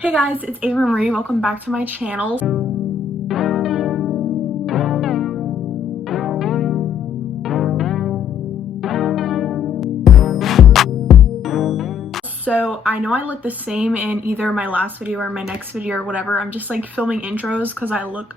Hey guys, it's AvamarieBusiness. Welcome back to my channel. So I know I look the same in either my last video or my next video or whatever. I'm just like filming intros because I look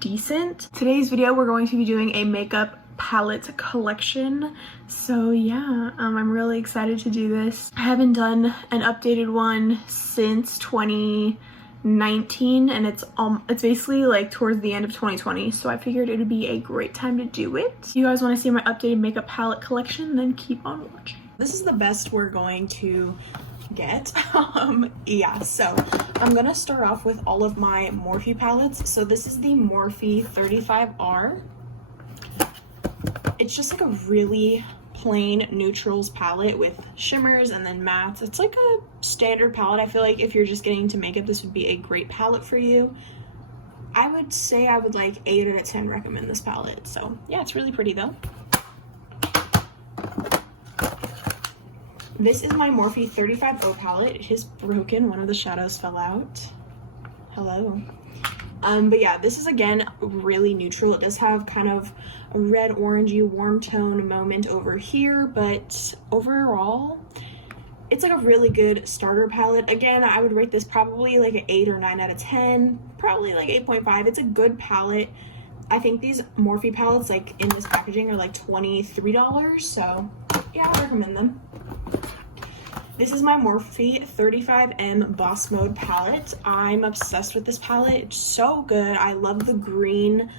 decent. Today's video we're going to be doing a makeup palette collection. So yeah, I'm really excited to do this. I haven't done an updated one since 2019 and it's basically like towards the end of 2020, so I figured it would be a great time to do it. If you guys want to see my updated makeup palette collection, then keep on watching. This is the best we're going to get. Yeah, so I'm gonna start off with all of my Morphe palettes. So this is the Morphe 35R. It's just like a really plain neutrals palette with shimmers and then mattes. It's like a standard palette. I feel like if you're just getting into makeup, this would be a great palette for you. I would say I would like 8 out of 10 recommend this palette. So yeah, it's really pretty though. This is my Morphe 35O palette. It is broken. One of the shadows fell out. Hello. But yeah, this is again really neutral. It does have kind of a red orangey warm tone moment over here, but overall it's like a really good starter palette. Again, I would rate this probably like an 8 or 9 out of 10, probably like 8.5. It's a good palette. I think these Morphe palettes like in this packaging are like $23, so yeah, I recommend them. This is my Morphe 35M Boss Mode palette. I'm obsessed with this palette. It's so good. I love the green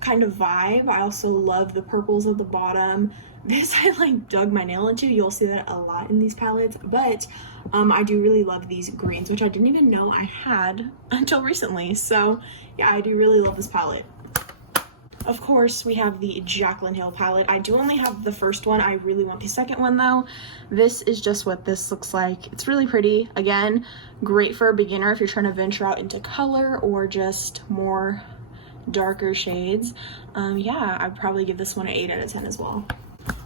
kind of vibe. I also love the purples at the bottom. This I like dug my nail into. You'll see that a lot in these palettes, but I do really love these greens, which I didn't even know I had until recently. So yeah, I do really love this palette. Of course, we have the Jaclyn Hill palette. I do only have the first one. I really want the second one though. This is just what this looks like. It's really pretty. Again, great for a beginner if you're trying to venture out into color or just more darker shades. Yeah, I'd probably give this one an 8 out of 10 as well.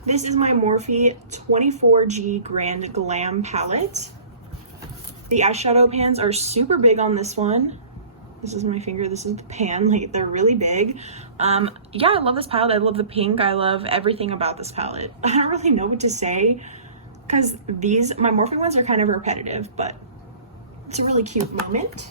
This is my Morphe 24G Grand Glam palette. The eyeshadow pans are super big on this one. This is my finger, this is the pan, like they're really big. Yeah, I love this palette. I love the pink. I love everything about this palette. I don't really know what to say because my Morphe ones are kind of repetitive, but it's a really cute moment.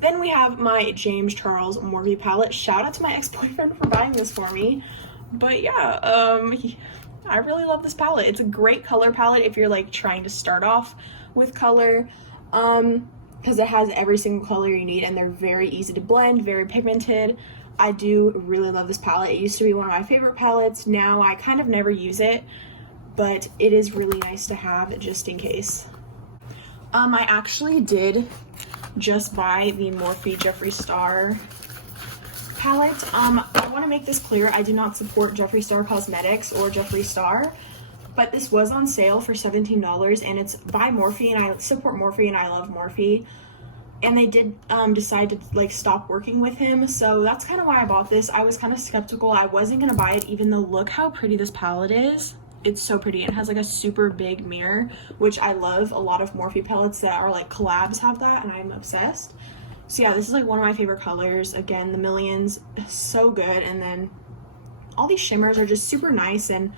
Then we have my James Charles Morphe palette. Shout out to my ex-boyfriend for buying this for me. But yeah, I really love this palette. It's a great color palette if you're like trying to start off with color. Because it has every single color you need and they're very easy to blend, very pigmented. I do really love this palette. It used to be one of my favorite palettes. Now I kind of never use it, but it is really nice to have just in case. I actually did just buy the Morphe Jeffree Star palette. I want to make this clear. I do not support Jeffree Star Cosmetics or Jeffree Star, but this was on sale for $17 and it's by Morphe and I support Morphe and I love Morphe. And they did decide to like stop working with him, so that's kind of why I bought this. I was kind of skeptical. I wasn't gonna buy it even though look how pretty this palette is. It's so pretty. It has like a super big mirror, which I love. A lot of Morphe palettes that are like collabs have that and I'm obsessed. So yeah, this is like one of my favorite colors. Again, the Millions, so good. And then all these shimmers are just super nice. And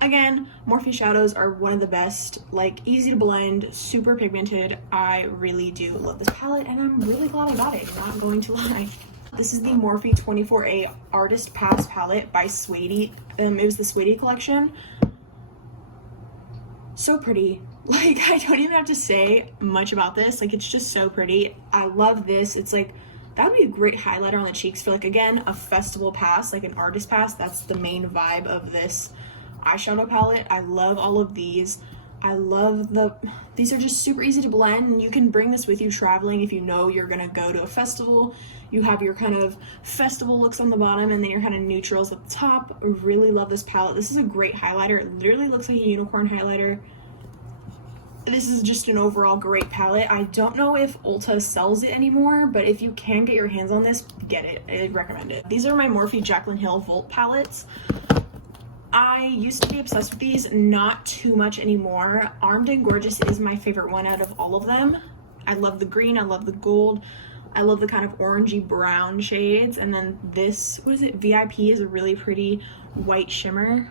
again, Morphe shadows are one of the best, like easy to blend, super pigmented. I really do love this palette and I'm really glad I got it, not going to lie. This is the Morphe 24A Artist Pass palette by Sweetie. It was the Sweetie collection. So pretty. Like, I don't even have to say much about this. Like, it's just so pretty. I love this. It's like, that would be a great highlighter on the cheeks for like, again, a festival pass, like an artist pass. That's the main vibe of this eyeshadow palette. I love all of these. I love these are just super easy to blend and you can bring this with you traveling if you know you're gonna go to a festival. You have your kind of festival looks on the bottom and then your kind of neutrals at the top. I really love this palette. This is a great highlighter. It literally looks like a unicorn highlighter. This is just an overall great palette. I don't know if Ulta sells it anymore, but if you can get your hands on this, get it. I'd recommend it. These are my Morphe Jaclyn Hill Volt palettes. I used to be obsessed with these, not too much anymore. Armed and Gorgeous is my favorite one out of all of them. I love the green, I love the gold, I love the kind of orangey brown shades. And then this, what is it, VIP is a really pretty white shimmer.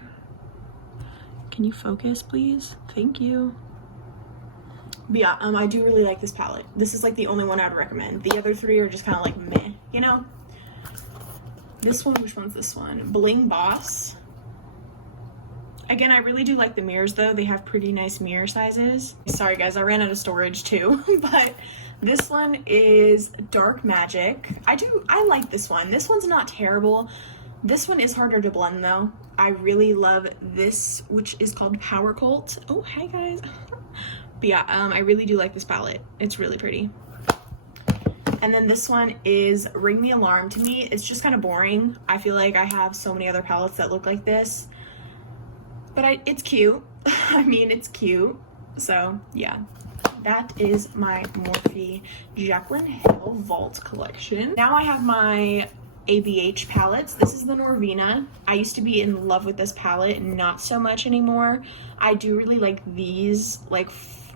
Can you focus, please? Thank you. But yeah, I do really like this palette. This is like the only one I'd recommend. The other three are just kind of like meh, you know? This one, which one's this one? Bling Boss. Again, I really do like the mirrors though. They have pretty nice mirror sizes. Sorry guys, I ran out of storage too, but this one is Dark Magic. I like this one. This one's not terrible. This one is harder to blend though. I really love this, which is called Power Cult. Oh, hi guys. But yeah, I really do like this palette. It's really pretty. And then this one is Ring the Alarm. To me, it's just kind of boring. I feel like I have so many other palettes that look like this. But it's cute. I mean, it's cute. So, yeah. That is my Morphe Jaclyn Hill Vault collection. Now I have my ABH palettes. This is the Norvina. I used to be in love with this palette, not so much anymore. I do really like these,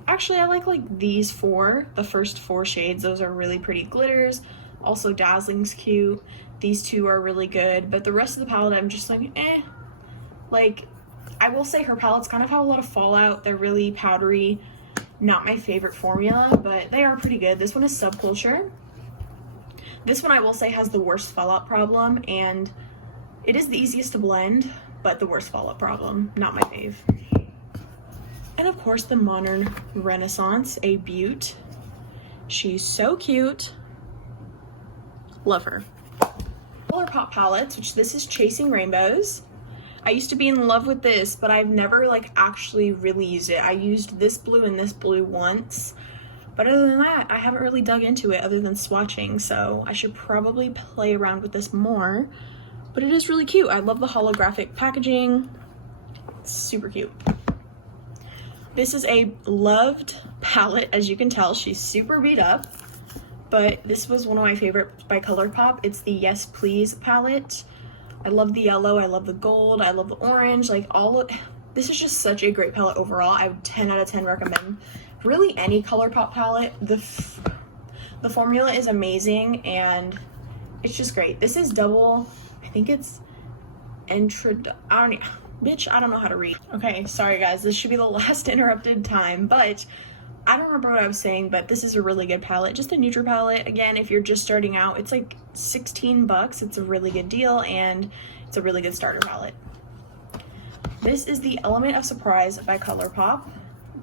actually I like these four, the first four shades. Those are really pretty glitters. Also Dazzling's cute. These two are really good, but the rest of the palette I'm just like, eh. Like, I will say her palettes kind of have a lot of fallout. They're really powdery. Not my favorite formula, but they are pretty good. This one is Subculture. This one I will say has the worst fallout problem, and it is the easiest to blend, but the worst fallout problem. Not my fave. And of course the Modern Renaissance, a beaut. She's so cute. Love her. ColourPop palettes, which this is Chasing Rainbows. I used to be in love with this, but I've never actually really used it. I used this blue and this blue once, but other than that, I haven't really dug into it other than swatching, so I should probably play around with this more. But it is really cute. I love the holographic packaging. It's super cute. This is a loved palette, as you can tell. She's super beat up, but this was one of my favorites by ColourPop. It's the Yes Please palette. I love the yellow, I love the gold, I love the orange, this is just such a great palette overall. I would 10 out of 10 recommend really any ColourPop palette. The formula is amazing and it's just great. This is double, I think it's I don't know how to read. Okay, sorry guys, this should be the last interrupted time, but I don't remember what I was saying, but this is a really good palette. Just a neutral palette. Again, if you're just starting out, it's like 16 bucks. It's a really good deal, and it's a really good starter palette. This is the Element of Surprise by ColourPop.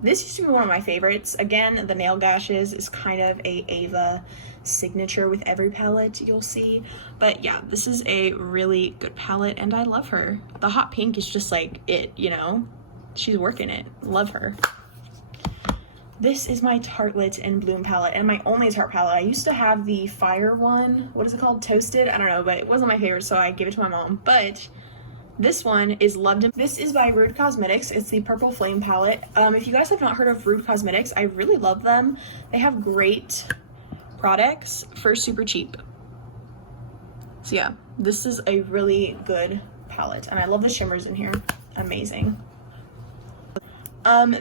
This used to be one of my favorites. Again, the nail gashes is kind of a Ava signature with every palette you'll see. But yeah, this is a really good palette, and I love her. The hot pink is just like it, you know? She's working it. Love her. This is my Tartelette in Bloom palette, and my only Tarte palette. I used to have the Fire one. What is it called? Toasted? I don't know, but it wasn't my favorite, so I gave it to my mom. But this one is loved. This is by Rude Cosmetics. It's the Purple Flame palette. If you guys have not heard of Rude Cosmetics, I really love them. They have great products for super cheap. So yeah, this is a really good palette, and I love the shimmers in here. Amazing.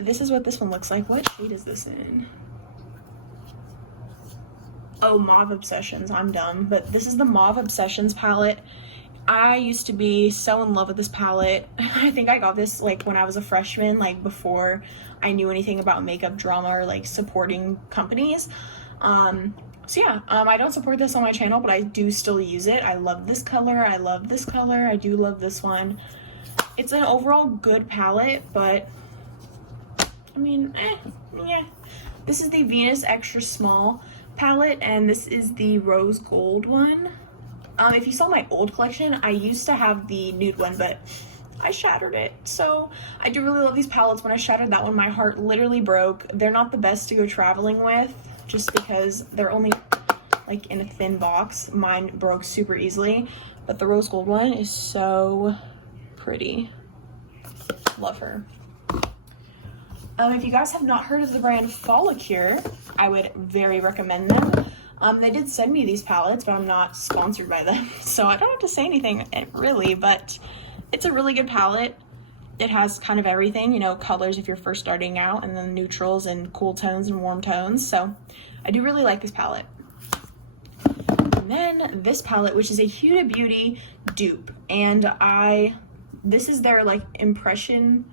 This is what this one looks like. What shade is this in? Oh, Mauve Obsessions. I'm dumb. But this is the Mauve Obsessions palette. I used to be so in love with this palette. I think I got this when I was a freshman, before I knew anything about makeup drama or supporting companies. So yeah, I don't support this on my channel, but I do still use it. I love this color. I love this color. I do love this one. It's an overall good palette, but I mean, yeah. This is the Venus Extra Small palette, and this is the Rose Gold one. If you saw my old collection, I used to have the nude one, but I shattered it. So I do really love these palettes. When I shattered that one, my heart literally broke. They're not the best to go traveling with, just because they're only in a thin box. Mine broke super easily, but the Rose Gold one is so pretty. Love her. If you guys have not heard of the brand Follicure, I would very recommend them. They did send me these palettes, but I'm not sponsored by them, so I don't have to say anything really, but it's a really good palette. It has kind of everything, you know, colors if you're first starting out, and then neutrals and cool tones and warm tones. So I do really like this palette. And then this palette, which is a Huda Beauty dupe, and this is their like impressionism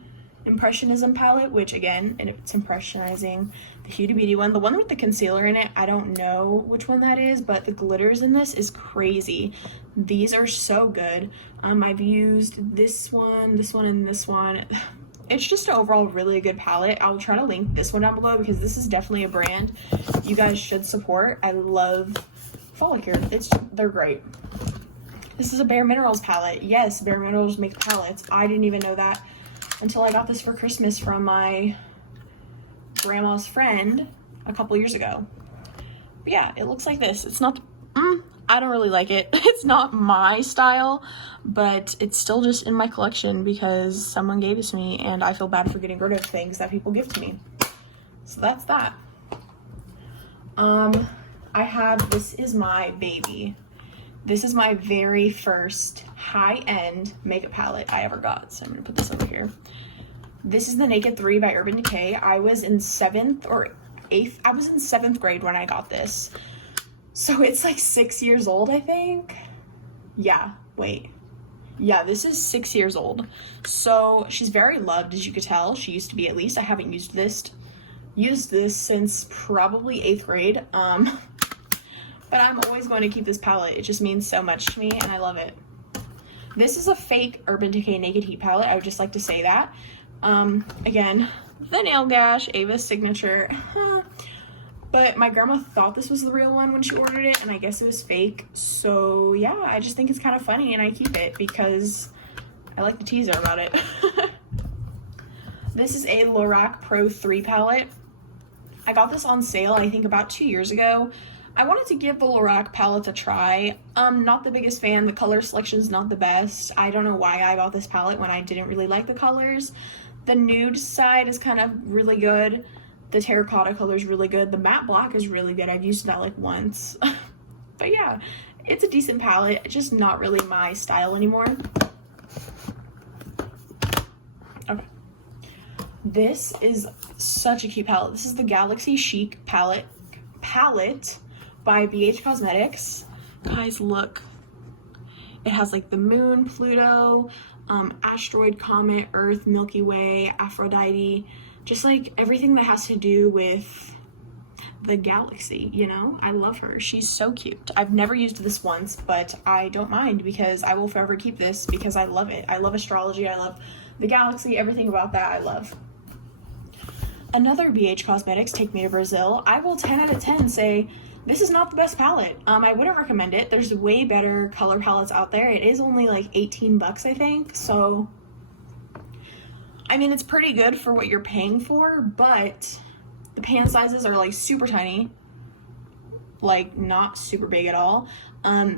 palette, which again, it's impressionizing. The Huda Beauty one, the one with the concealer in it, I don't know which one that is, but the glitters in this is crazy. These are so good. I've used this one, and this one. It's just an overall really good palette. I'll try to link this one down below because this is definitely a brand you guys should support. I love Follicure. They're great. This is a Bare Minerals palette. Yes, Bare Minerals make palettes. I didn't even know that until I got this for Christmas from my grandma's friend a couple years ago. But yeah, it looks like this. It's not, I don't really like it. It's not my style, but it's still just in my collection because someone gave it to me, and I feel bad for getting rid of things that people give to me. So that's that. This is my baby. This is my very first high-end makeup palette I ever got. So I'm gonna put this over here. This is the Naked 3 by Urban Decay. I was in 7th or 8th. I was in 7th grade when I got this. So it's like 6 years old, I think. Yeah, wait. Yeah, this is 6 years old. So she's very loved, as you could tell. She used to be, at least. I haven't used this since probably 8th grade. But I'm always going to keep this palette. It just means so much to me, and I love it. This is a fake Urban Decay Naked Heat palette. I would just like to say that. Again, the nail gash, Ava's signature. But my grandma thought this was the real one when she ordered it, and I guess it was fake. So yeah, I just think it's kind of funny, and I keep it because I like to tease her about it. This is a Lorac Pro 3 palette. I got this on sale, I think about 2 years ago. I wanted to give the Lorac palettes a try. Not the biggest fan. The color selection's not the best. I don't know why I bought this palette when I didn't really like the colors. The nude side is kind of really good. The terracotta color is really good. The matte black is really good. I've used that like once. But yeah, it's a decent palette. It's just not really my style anymore. Okay. This is such a cute palette. This is the Galaxy Chic palette by BH Cosmetics. Guys, look. It has like the moon, Pluto, asteroid, comet, Earth, Milky Way, Aphrodite, just like everything that has to do with the galaxy, you know? I love her. She's so cute. I've never used this once, but I don't mind because I will forever keep this because I love it. I love astrology. I love the galaxy. Everything about that I love. Another BH Cosmetics, Take Me to Brazil. I will 10 out of 10 say this is not the best palette. I wouldn't recommend it. There's way better color palettes out there. It is only like 18 bucks, I think. So, I mean, it's pretty good for what you're paying for, but the pan sizes are like super tiny, like not super big at all.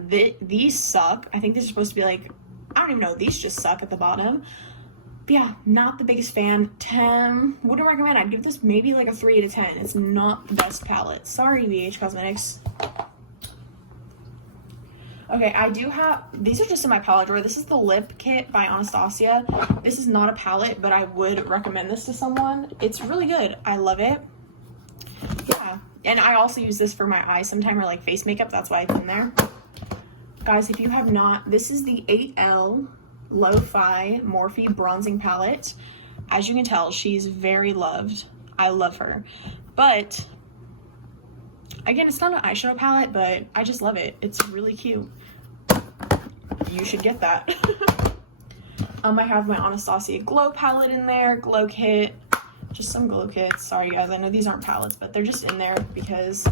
These suck. I think these are supposed to be like, I don't even know. These just suck at the bottom. But yeah, not the biggest fan. 10, wouldn't recommend. I'd give this maybe like a 3 out of 10. It's not the best palette. Sorry, BH Cosmetics. Okay, I do have, these are just in my palette drawer. This is the lip kit by Anastasia. This is not a palette, but I would recommend this to someone. It's really good. I love it. Yeah, and I also use this for my eyes sometime, or like face makeup. That's why it's in there. Guys, if you have not, this is the 8L Lo-Fi Morphe Bronzing Palette. As you can tell, she's very loved. I love her. But, again, it's not an eyeshadow palette, but I just love it. It's really cute. You should get that. I have my Anastasia Glow palette in there, glow kit, just some glow kits. Sorry guys, I know these aren't palettes, but they're just in there because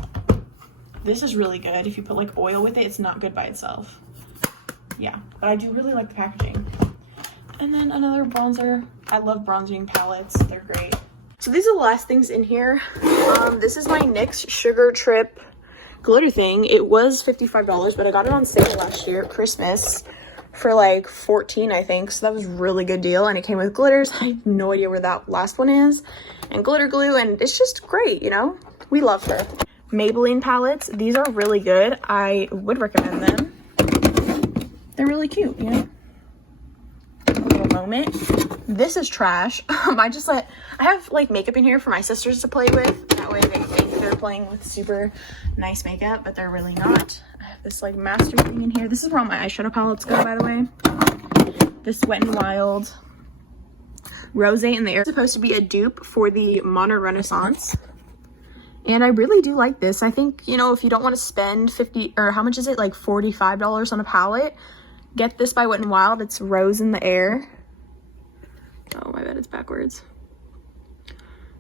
this is really good. If you put like oil with it, it's not good by itself. Yeah, but I do really like the packaging. And then another bronzer. I love bronzing palettes. They're great. So these are the last things in here. This is my NYX Sugar Trip glitter thing. It was $55, but I got it on sale last year at Christmas for like $14, I think. So that was a really good deal. And it came with glitters. I have no idea where that last one is. And glitter glue. And it's just great, you know? We love her. Maybelline palettes. These are really good. I would recommend them. They're really cute, you know? A little moment. This is trash. I have like makeup in here for my sisters to play with. That way they think they're playing with super nice makeup, but they're really not. I have this like master thing in here. This is where all my eyeshadow palettes go, by the way. This Wet n Wild Rose in the Air. It's supposed to be a dupe for the Modern Renaissance. And I really do like this. I think, you know, if you don't want to spend 50 or how much is it? Like $45 on a palette. Get this by Wet n Wild. It's Rose in the Air. Oh, my bad, it's backwards.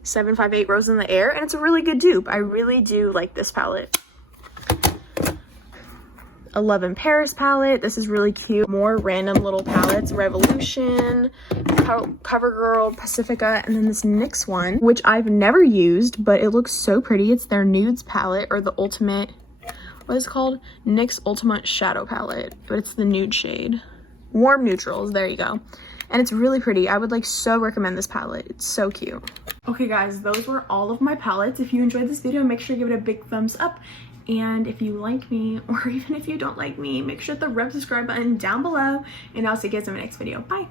758 Rose in the Air. And it's a really good dupe. I really do like this palette. 11 Paris palette. This is really cute. More random little palettes. Revolution, CoverGirl, Pacifica, and then this NYX one, which I've never used, but it looks so pretty. It's their nudes palette, or the ultimate, what is it called? NYX Ultimate Shadow Palette, but it's the nude shade. Warm neutrals, there you go. And it's really pretty. I would like so recommend this palette. It's so cute. Okay guys, those were all of my palettes. If you enjoyed this video, make sure to give it a big thumbs up. And if you like me, or even if you don't like me, make sure to hit the red subscribe button down below. And I'll see you guys in my next video. Bye.